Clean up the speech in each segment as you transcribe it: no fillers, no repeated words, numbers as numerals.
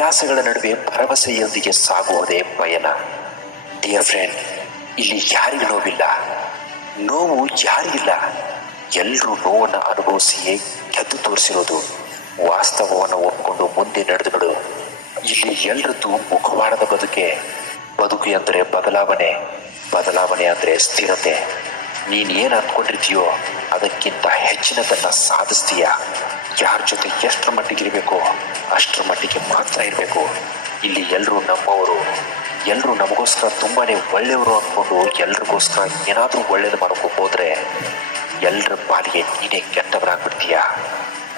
ನಿರಾಸೆಗಳ ನಡುವೆ ಭರವಸೆಯೊಂದಿಗೆ ಸಾಗುವುದೇ ಪಯಣ. ಡಿಯರ್ ಫ್ರೆಂಡ್, ಇಲ್ಲಿ ಯಾರಿಗೂ ನೋವಿಲ್ಲ, ನೋವು ಯಾರಿಗಿಲ್ಲ. ಎಲ್ಲರೂ ನೋವನ್ನು ಅನುಭವಿಸಿಯೇ ಗೆದ್ದು ತೋರಿಸಿರೋದು. ವಾಸ್ತವವನ್ನು ಒಪ್ಪಿಕೊಂಡು ಮುಂದೆ ನಡೆದು ಬಿಡು. ಇಲ್ಲಿ ಎಲ್ಲರದ್ದು ಮುಖವಾಡದ ಬದುಕು ಅಂದರೆ ಬದಲಾವಣೆ, ಬದಲಾವಣೆ ಅಂದರೆ ಸ್ಥಿರತೆ. ನೀನು ಏನು ಅಂದ್ಕೊಂಡಿರ್ತೀಯೋ ಅದಕ್ಕಿಂತ ಹೆಚ್ಚಿನದನ್ನು ಸಾಧಿಸ್ತೀಯ. ಯಾರ ಜೊತೆ ಎಷ್ಟರ ಮಟ್ಟಿಗೆ ಇರಬೇಕು ಅಷ್ಟರ ಮಟ್ಟಿಗೆ ಮಾತ್ರ ಇರಬೇಕು. ಇಲ್ಲಿ ಎಲ್ಲರೂ ನಮ್ಮವರು, ಎಲ್ಲರೂ ನಮಗೋಸ್ಕರ ತುಂಬಾ ಒಳ್ಳೆಯವರು ಅಂದ್ಕೊಂಡು ಎಲ್ರಿಗೋಸ್ಕರ ಏನಾದರೂ ಒಳ್ಳೇದು ಮಾಡ್ಕೊಂಡು ಹೋದರೆ ಎಲ್ಲರ ಪಾಲಿಗೆ ನೀನೇ ಕೆಟ್ಟವರಾಗ್ಬಿಡ್ತೀಯ.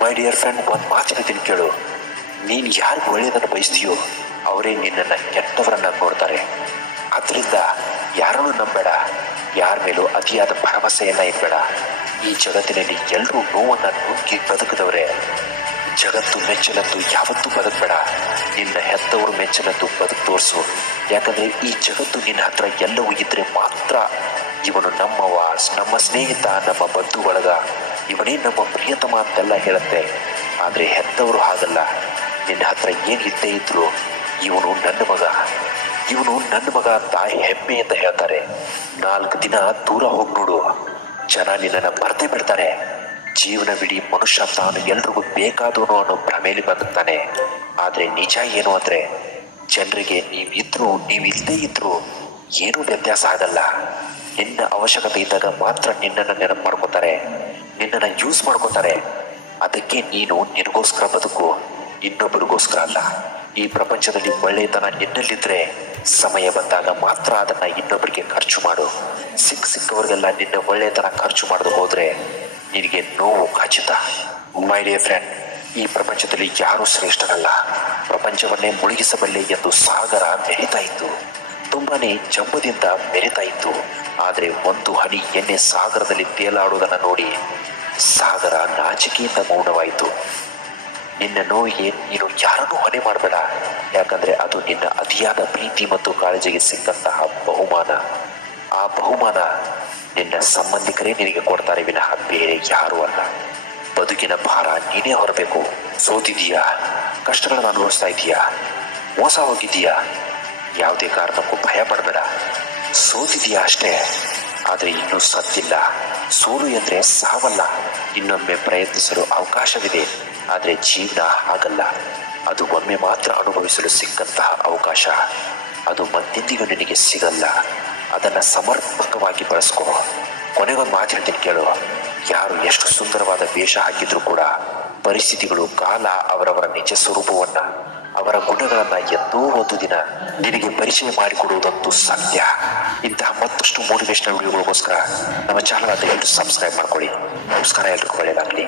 ಮೈ ಡಿಯರ್ ಫ್ರೆಂಡ್, ಒಂದು ಮಾತು ಹೇಳ್ತೀನಿ ಕೇಳು. ನೀನು ಯಾರಿಗೆ ಒಳ್ಳೆಯದನ್ನು ಬಯಸ್ತೀಯೋ ಅವರೇ ನಿನ್ನನ್ನು ಕೆಟ್ಟವರನ್ನಾಗಿ ನೋಡ್ತಾರೆ. ಆದ್ದರಿಂದ ಯಾರನ್ನೂ ನಂಬೇಡ, ಯಾರ ಮೇಲೂ ಅತಿಯಾದ ಭರವಸೆಯನ್ನು ಇಡಬೇಡ. ಈ ಜಗತ್ತಿನಲ್ಲಿ ಎಲ್ಲರೂ ನೋವನ್ನು ನುಗ್ಗಿ ಬದುಕಿದವರೇ. ಜಗತ್ತು ಮೆಚ್ಚಲಂತೂ ಯಾವತ್ತೂ ಬದುಕಬೇಡ. ನಿನ್ನ ಹೆತ್ತವರು ಮೆಚ್ಚಲಂತೂ ಬದುಕು ತೋರಿಸು. ಯಾಕಂದರೆ ಈ ಜಗತ್ತು ನಿನ್ನ ಹತ್ರ ಎಲ್ಲವೂ ಇದ್ದರೆ ಮಾತ್ರ ಇವನು ನಮ್ಮವ, ನಮ್ಮ ಸ್ನೇಹಿತ, ನಮ್ಮ ಬಂಧು ಬಳಗ, ಇವನೇ ನಮ್ಮ ಪ್ರಿಯತಮ ಅಂತೆಲ್ಲ ಹೇಳುತ್ತೆ. ಆದರೆ ಹೆತ್ತವರು ಹಾಗಲ್ಲ. ನಿನ್ನ ಹತ್ರ ಏನು ಇದ್ದೇ ಇದ್ರು ಇವನು ನನ್ನ ಮಗ ಅಂತ ಹೆಮ್ಮೆಯಿಂದ ಹೇಳ್ತಾರೆ. 4 ದಿನ ದೂರ ಹೋಗಿ ನೋಡು, ಜನ ನಿನ್ನನ್ನು ಮರೆತೇ ಬಿಡ್ತಾರೆ. ಜೀವನವಿಡೀ ಮನುಷ್ಯ ತಾನು ಎಲ್ರಿಗೂ ಬೇಕಾದವನು ಅನ್ನೋ ಭ್ರಮೆಯಲ್ಲಿ ಬದುಕ್ತಾನೆ. ಆದರೆ ನಿಜ ಏನು ಅಂದರೆ ಜನರಿಗೆ ನೀವಿಲ್ಲದೇ ಇದ್ರೂ ಏನೂ ವ್ಯತ್ಯಾಸ ಆಗಲ್ಲ. ನಿನ್ನ ಅವಶ್ಯಕತೆ ಇದ್ದಾಗ ಮಾತ್ರ ನಿನ್ನನ್ನು ನೆನಪು ಮಾಡ್ಕೋತಾರೆ, ನಿನ್ನನ್ನು ಯೂಸ್ ಮಾಡ್ಕೋತಾರೆ. ಅದಕ್ಕೆ ನೀನು ನಿನಗೋಸ್ಕರ ಬದುಕು, ಇನ್ನೊಬ್ಬರಿಗೋಸ್ಕರ ಅಲ್ಲ. ಈ ಪ್ರಪಂಚದಲ್ಲಿ ಒಳ್ಳೆಯತನ ನಿನ್ನಲ್ಲಿದ್ದರೆ ಸಮಯ ಬಂದಾಗ ಮಾತ್ರ ಅದನ್ನು ಇನ್ನೊಬ್ಬರಿಗೆ ಖರ್ಚು ಮಾಡು. ಸಿಕ್ಕವರಿಗೆಲ್ಲ ನಿನ್ನ ಒಳ್ಳೆಯತನ ಖರ್ಚು ಮಾಡೋದು ಹೋದರೆ ನಿನಗೆ ನೋವು ಖಚಿತ. ಮೈ ಡಿಯರ್ ಫ್ರೆಂಡ್, ಈ ಪ್ರಪಂಚದಲ್ಲಿ ಯಾರೂ ಶ್ರೇಷ್ಠರಲ್ಲ. ಪ್ರಪಂಚವನ್ನೇ ಮುಳುಗಿಸಬಲ್ಲೆ ಎಂದು ಸಾಗರ ಮೆರಿತಾ ಇತ್ತು, ತುಂಬಾನೇ ಜಂಬದಿಂದ ಮೆರಿತಾ ಇತ್ತು. ಆದರೆ ಒಂದು ಹನಿ ಎಣ್ಣೆ ಸಾಗರದಲ್ಲಿ ತೇಲಾಡುವುದನ್ನು ನೋಡಿ ಸಾಗರ ನಾಚಿಕೆಯಿಂದ ಮೌನವಾಯಿತು. ನಿನ್ನ ನೋವಿಗೆ ನೀನು ಯಾರನ್ನೂ ಹೊಣೆ ಮಾಡಬೇಡ. ಯಾಕಂದರೆ ಅದು ನಿನ್ನ ಅತಿಯಾದ ಪ್ರೀತಿ ಮತ್ತು ಕಾಳಜಿಗೆ ಸಿಕ್ಕಂತಹ ಬಹುಮಾನ. ಆ ಬಹುಮಾನ ನಿನ್ನ ಸಂಬಂಧಿಕರೇ ನಿನಗೆ ಕೊಡ್ತಾರೆ ವಿನಃ ಬೇರೆ ಯಾರೂ ಅಲ್ಲ. ಬದುಕಿನ ಭಾರ ನೀನೇ ಹೊರಬೇಕು. ಸೋತಿದೀಯಾ, ಕಷ್ಟಗಳನ್ನು ಅನುಭವಿಸ್ತಾ ಇದೀಯಾ, ಮೋಸ ಹೋಗಿದ್ದೀಯಾ, ಯಾವುದೇ ಕಾರಣಕ್ಕೂ ಭಯ ಪಡಬೇಡ. ಸೋತಿದೀಯಾ ಅಷ್ಟೇ, ಆದರೆ ಇನ್ನೂ ಸತ್ತಿಲ್ಲ. ಸೋಲು ಎಂದರೆ ಸಾವಲ್ಲ. ಇನ್ನೊಮ್ಮೆ ಪ್ರಯತ್ನಿಸಲು ಅವಕಾಶವಿದೆ. ಆದರೆ ಜೀವನ ಹಾಗಲ್ಲ. ಅದು ಒಮ್ಮೆ ಮಾತ್ರ ಅನುಭವಿಸಲು ಸಿಕ್ಕಂತಹ ಅವಕಾಶ. ಅದು ಮತ್ತೆಂದಿಗೂ ನಿನಗೆ ಸಿಗಲ್ಲ. ಅದನ್ನು ಸಮರ್ಪಕವಾಗಿ ಬಳಸ್ಕೋ. ಕೊನೆಗೊಂದು ಮಾತು ಹೇಳ್ತೀನಿ ಕೇಳು. ಯಾರು ಎಷ್ಟು ಸುಂದರವಾದ ವೇಷ ಹಾಕಿದ್ರೂ ಕೂಡ ಪರಿಸ್ಥಿತಿಗಳು, ಕಾಲ ಅವರವರ ನಿಜ ಸ್ವರೂಪವನ್ನು, ಅವರ ಗುಣಗಳನ್ನು ಎಂದೋ ಒಂದು ದಿನ ನಿನಗೆ ಪರಿಚಯ ಮಾಡಿಕೊಡುವುದಂತೂ ಸತ್ಯ. ಇಂತಹ ಮತ್ತಷ್ಟು ಮೋಟಿವೇಶನಲ್ ವಿಡಿಯೋಗಳಿಗೋಸ್ಕರ ನಮ್ಮ ಚಾನಲ್ ಅಂತ ಎಲ್ಲರೂ ಸಬ್ಸ್ಕ್ರೈಬ್ ಮಾಡ್ಕೊಳ್ಳಿ. ನಮಸ್ಕಾರ, ಎಲ್ರಿಗೂ ಒಳ್ಳೆಯದಾಗಲಿ.